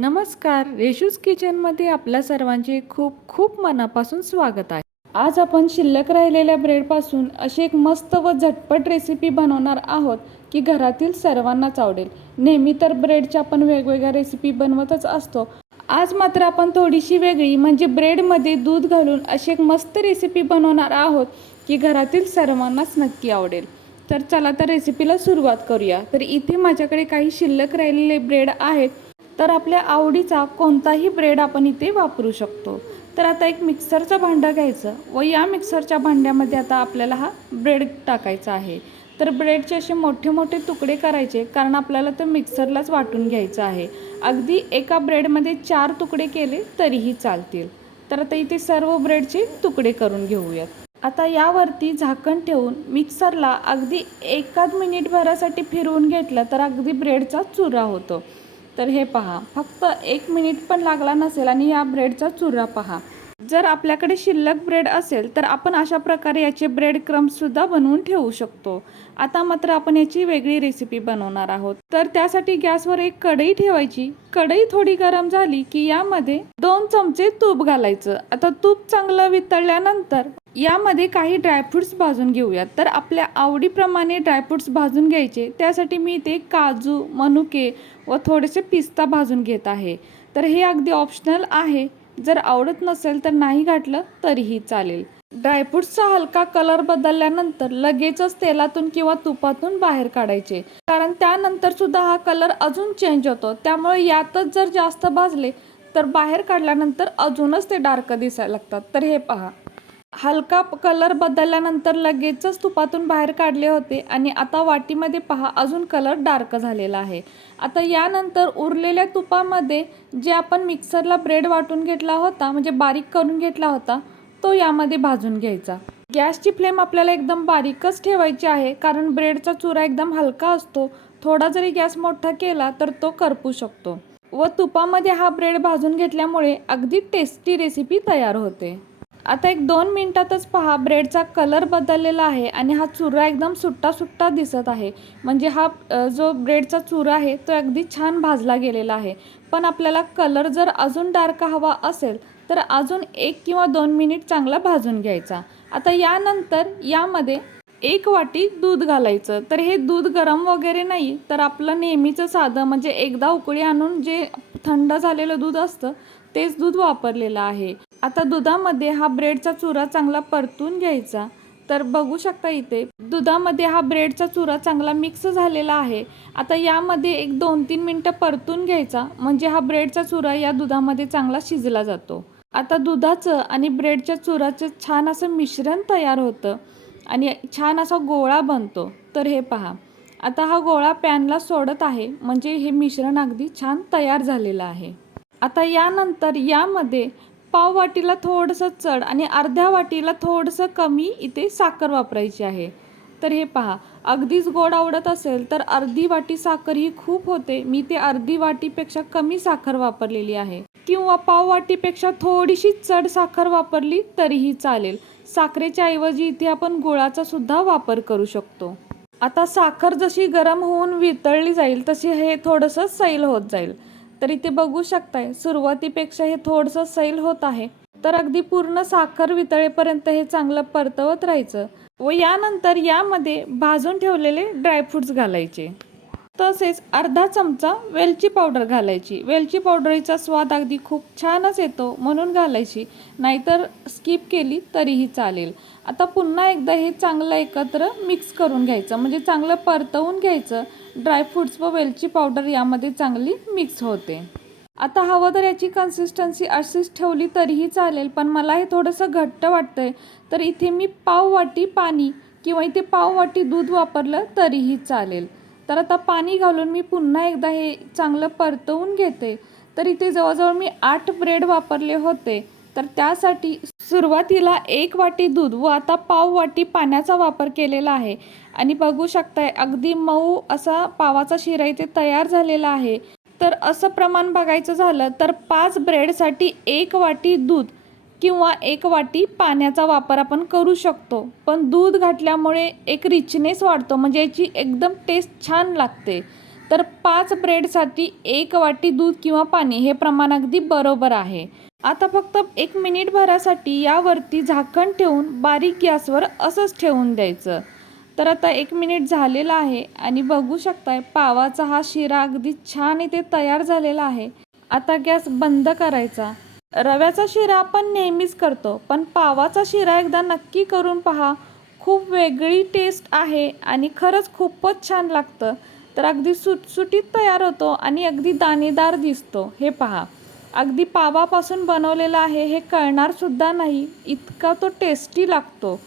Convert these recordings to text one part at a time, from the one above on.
नमस्कार रेशूज किचनमध्ये आपल्या सर्वांचे खूप खूप मनापासून स्वागत आहे. आज आपण शिल्लक राहिलेल्या ब्रेडपासून अशी एक मस्त व झटपट रेसिपी बनवणार आहोत की घरातील सर्वांनाच आवडेल. नेहमी तर ब्रेडच्या आपण वेगवेगळ्या रेसिपी बनवतच असतो. आज मात्र आपण थोडीशी वेगळी म्हणजे ब्रेडमध्ये दूध घालून अशी एक मस्त रेसिपी बनवणार आहोत की घरातील सर्वांनाच नक्की आवडेल. तर चला तर रेसिपीला सुरुवात करूया. तर इथे माझ्याकडे काही शिल्लक राहिलेले ब्रेड आहेत. तर आपल्या आवडीचा कोणताही ब्रेड आपण इथे वापरू शकतो. तर आता एक मिक्सरचं भांडं घ्यायचं व या मिक्सरच्या भांड्यामध्ये आता आपल्याला हा ब्रेड टाकायचा आहे. तर ब्रेडचे असे मोठे मोठे तुकडे करायचे कारण आपल्याला तर मिक्सरलाच वाटून घ्यायचं आहे. अगदी एका ब्रेडमध्ये चार तुकडे केले तरीही चालतील. तर आता इथे सर्व ब्रेडचे तुकडे करून घेऊयात. आता यावरती झाकण ठेवून मिक्सरला अगदी एकाच मिनिटभरासाठी फिरवून घेतलं तर अगदी ब्रेडचा चुरा होतो. तर हे पहा फक्त एक मिनिट पण लागला नसेल आणि या ब्रेडचा चुरा पहा. जर आपल्याकडे शिल्लक ब्रेड असेल तर आपण अशा प्रकारे याचे ब्रेड क्रम्ससुद्धा बनवून ठेवू शकतो. आता मात्र आपण याची वेगळी रेसिपी बनवणार आहोत. तर त्यासाठी गॅसवर एक कढई ठेवायची. कढई थोडी गरम झाली की यामध्ये दोन चमचे तूप घालायचं. आता तूप चांगलं वितळल्यानंतर यामध्ये काही ड्रायफ्रुट्स भाजून घेऊयात. तर आपल्या आवडीप्रमाणे ड्रायफ्रुट्स भाजून घ्यायचे. त्यासाठी मी इथे काजू मनुके व थोडेसे पिस्ता भाजून घेत आहे. तर हे अगदी ऑप्शनल आहे. जर आवडत नसेल तर नाही घातलं तरीही चालेल. ड्रायफ्रुट्सचा हलका कलर बदलल्यानंतर लगेचच तेलातून किंवा तुपातून बाहेर काढायचे. कारण त्यानंतर सुद्धा हा कलर अजून चेंज होतो. त्यामुळे यातच जर जास्त भाजले तर बाहेर काढल्यानंतर अजूनच ते डार्क दिसायला लागतात. तर हे पहा. हलका कलर बदलल्यानंतर लगेचच तुपातून बाहेर काढले होते आणि आता वाटीमध्ये पहा अजून कलर डार्क झालेला आहे. आता यानंतर उरलेल्या तुपामध्ये जे आपण मिक्सरला ब्रेड वाटून घेतला होता म्हणजे बारीक करून घेतला होता तो यामध्ये भाजून घ्यायचा. गॅसची फ्लेम आपल्याला एकदम बारीकच ठेवायची आहे कारण ब्रेडचा चुरा एकदम हलका असतो. थोडा जरी गॅस मोठा केला तर तो करपू शकतो. व तुपामध्ये हा ब्रेड भाजून घेतल्यामुळे अगदी टेस्टी रेसिपी तयार होते. आता एक दोन मिनिटातच पहा ब्रेडचा कलर बदललेला आहे आणि हा चुरा एकदम सुट्टा सुट्टा दिसत आहे. म्हणजे हा जो ब्रेडचा चुरा आहे तो अगदी छान भाजला गेलेला आहे. पण आपल्याला कलर जर अजून डार्क हवा असेल तर अजून एक किंवा दोन मिनिट चांगला भाजून घ्यायचा. आता यानंतर यामध्ये एक वाटी दूध घालायचं. तर हे दूध गरम वगैरे नाही तर आपलं नेहमीचं साधं म्हणजे एकदा उकळी आणून जे थंड झालेलं दूध असतं तेच दूध वापरलेलं आहे. आता दुधामध्ये हा ब्रेडचा चुरा चांगला परतून घ्यायचा. तर बघू शकता इथे दुधामध्ये हा ब्रेडचा चुरा चांगला मिक्स झालेला आहे. आता यामध्ये एक दोन तीन मिनटं परतून घ्यायचा म्हणजे हा ब्रेडचा चुरा या दुधामध्ये चांगला शिजला जातो. आता दुधाचं आणि ब्रेडच्या चुराचं छान असं मिश्रण तयार होतं आणि छान असा गोळा बनतो. तर हे पहा आता हा गोळा पॅनला सोडत आहे म्हणजे हे मिश्रण अगदी छान तयार झालेलं आहे. आता यानंतर यामध्ये पाव वाटीला थोडंसं चढ आणि अर्ध्या वाटीला थोडंसं कमी इथे साखर वापरायची आहे. तर हे पहा अगदीच गोड आवडत असेल तर अर्धी वाटी साखर ही खूप होते. मी ते अर्धी वाटीपेक्षा कमी साखर वापरलेली आहे. किंवा पाव वाटीपेक्षा थोडीशी चढ साखर वापरली तरीही चालेल. साखरेच्या ऐवजी इथे आपण गुळाचा सुद्धा वापर करू शकतो. आता साखर जशी गरम होऊन वितळली जाईल तशी हे थोडंसं सैल होत जाईल. तर इथे बघू शकताय. सुरुवातीपेक्षा हे थोडंसं सैल होत आहे. तर अगदी पूर्ण साखर वितळेपर्यंत हे चांगलं परतवत राहायचं व यानंतर यामध्ये भाजून ठेवलेले ड्रायफ्रुट्स घालायचे. तसेच अर्धा चमचा वेलची पावडर घालायची. वेलची पावडरीचा स्वाद अगदी खूप छानच येतो म्हणून घालायची. नाहीतर स्किप केली तरीही चालेल. आता पुन्हा एकदा हे चांगलं एकत्र मिक्स करून घ्यायचं. म्हणजे चांगलं परतवून घ्यायचं. ड्रायफ्रूट्स व वेलची पावडर यामध्ये चांगली मिक्स होते. आता हवं तर याची कन्सिस्टन्सी अशीच ठेवली तरीही चालेल. पण मला हे थोडंसं घट्ट वाटतं आहे तर इथे मी पाव वाटी पाणी किंवा इथे पाव वाटी दूध वापरलं तरीही चालेल. तर आता पाणी घालून मी पुन्हा एकदा हे चांगलं परतवून घेते. तर इथे जवळजवळ मी आठ ब्रेड वापरले होते. तर त्यासाठी सुरुवातीला एक वाटी दूध व आता पाव वाटी पाण्याचा वापर केलेला आहे. आणि बघू शकताय अगदी मऊ असा पावाचा शिरा इथे तयार झालेला आहे. तर असं प्रमाण बघायचं झालं तर पाच ब्रेडसाठी एक वाटी दूध किंवा एक वाटी पाण्याचा वापर आपण करू शकतो. पण दूध घातल्यामुळे एक रिचनेस वाढतो म्हणजे याची एकदम टेस्ट छान लागते. तर पाच ब्रेडसाठी एक वाटी दूध किंवा पाणी हे प्रमाण अगदी बरोबर आहे. आता फक्त एक मिनिट भरासाठी यावरती झाकण ठेवून बारीक गॅसवर असंच ठेवून द्यायचं. तर आता एक मिनिट झालेला आहे आणि बघू शकताय पावाचा हा शिरा अगदी छान इथे तयार झालेला आहे. आता गॅस बंद करायचा. रव्याचा शिरा आपण नेहमीच करतो पण पावाचा शिरा एकदा नक्की करून पहा. खूप वेगळी टेस्ट आहे आणि खरंच खूपच छान लागतं. तर अगदी सुटसुटीत तयार होतो आणि अगदी दाणेदार दिसतो. हे पहा. अगदी पावापासून बनवलेला आहे हे कळणारसुद्धा नाही. इतका तो टेस्टी लागतो.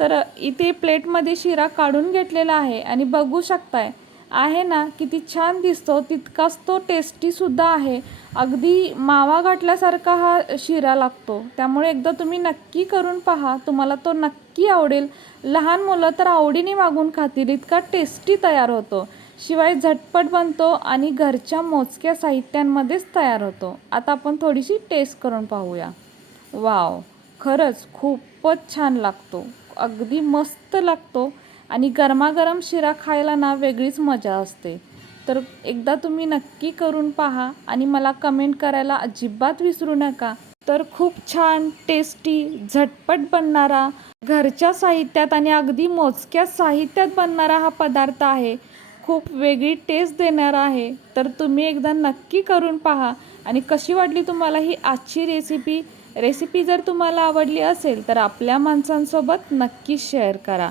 तर इथे प्लेटमध्ये शिरा काढून घेतलेला आहे आणि बघू शकताय आहे ना किती छान दिसतो तितकाच तो टेस्टीसुद्धा आहे. अगदी मावा घातल्यासारखा हा शिरा लागतो. त्यामुळे एकदा तुम्ही नक्की करून पहा तुम्हाला तो नक्की आवडेल. लहान मुलं तर आवडीने मागून खातील इतका टेस्टी तयार होतो. शिवाय झटपट बनतो आणि घरच्या मोजक्या साहित्यांमध्येच तयार होतो. आता आपण थोडीशी टेस्ट करून पाहूया. वाव खरंच खूपच छान लागतो. अगदी मस्त लागतो. आणि गरमागरम शिरा खायला ना वेगळीच मजा असते. तर एकदा तुम्ही नक्की करून पहा आणि मला कमेंट करायला अजिबात विसरू नका. तर खूप छान टेस्टी झटपट बनणारा घरच्या साहित्यात आणि अगदी मोजक्या साहित्यात बनणारा हा पदार्थ आहे. खूप वेगळी टेस्ट देणारा आहे. तर तुम्ही एकदा नक्की करून पहा आणि कशी वाटली तुम्हाला ही आजची रेसिपी रेसिपी जर तुम्हाला आवडली असेल तर आपल्या माणसांसोबत नक्की शेअर करा.